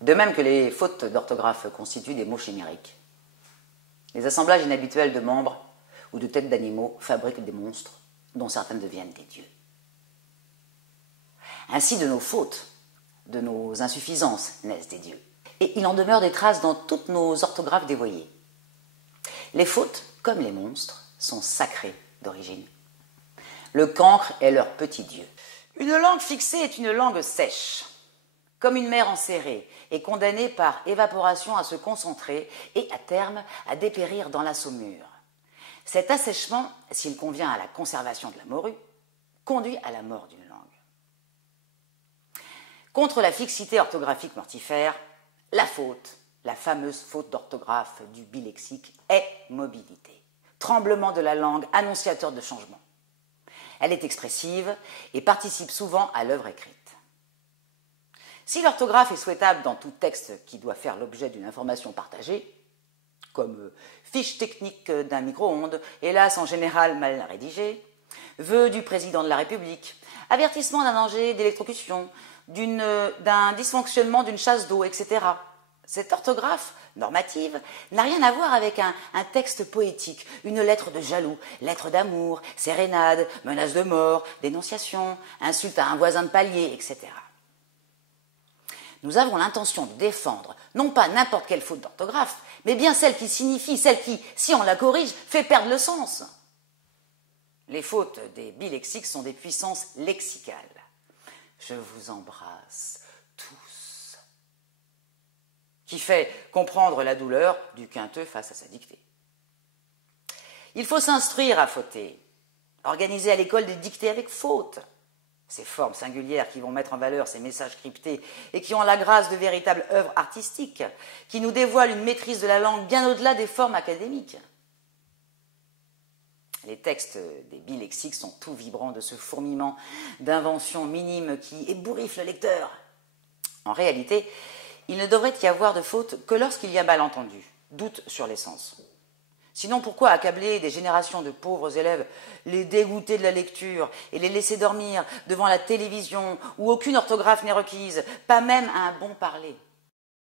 De même que les fautes d'orthographe constituent des mots chimériques, les assemblages inhabituels de membres ou de têtes d'animaux fabriquent des monstres dont certaines deviennent des dieux. Ainsi, de nos fautes, de nos insuffisances naissent des dieux. Et il en demeure des traces dans toutes nos orthographes dévoyées. Les fautes, comme les monstres, sont sacrées d'origine. Le cancre est leur petit dieu. Une langue fixée est une langue sèche, comme une mer enserrée, et condamnée par évaporation à se concentrer et, à terme, à dépérir dans la saumure. Cet assèchement, s'il convient à la conservation de la morue, conduit à la mort d'une langue. Contre la fixité orthographique mortifère, la faute, la fameuse faute d'orthographe du bilexique, est mobilité, tremblement de la langue, annonciateur de changement. Elle est expressive et participe souvent à l'œuvre écrite. Si l'orthographe est souhaitable dans tout texte qui doit faire l'objet d'une information partagée, comme fiche technique d'un micro-ondes, hélas en général mal rédigée, vœu du président de la République, avertissement d'un danger d'électrocution, d'un dysfonctionnement d'une chasse d'eau, etc. Cette orthographe normative n'a rien à voir avec un texte poétique, une lettre de jaloux, lettre d'amour, sérénade, menace de mort, dénonciation, insulte à un voisin de palier, etc. Nous avons l'intention de défendre non pas n'importe quelle faute d'orthographe, mais bien celle qui signifie, celle qui, si on la corrige, fait perdre le sens. Les fautes des bilexiques sont des puissances lexicales. Je vous embrasse tous. Qui fait comprendre la douleur du quinteux face à sa dictée. Il faut s'instruire à fauter, organiser à l'école des dictées avec faute. Ces formes singulières qui vont mettre en valeur ces messages cryptés et qui ont la grâce de véritables œuvres artistiques, qui nous dévoilent une maîtrise de la langue bien au-delà des formes académiques. Les textes des bilexiques sont tout vibrants de ce fourmillement d'inventions minimes qui ébouriffent le lecteur. En réalité, il ne devrait y avoir de faute que lorsqu'il y a malentendu, doute sur l'essence. Sinon, pourquoi accabler des générations de pauvres élèves, les dégoûter de la lecture et les laisser dormir devant la télévision où aucune orthographe n'est requise, pas même un bon parler?